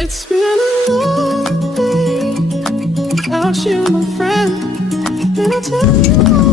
It's been a long day without you, my friend. And I tell you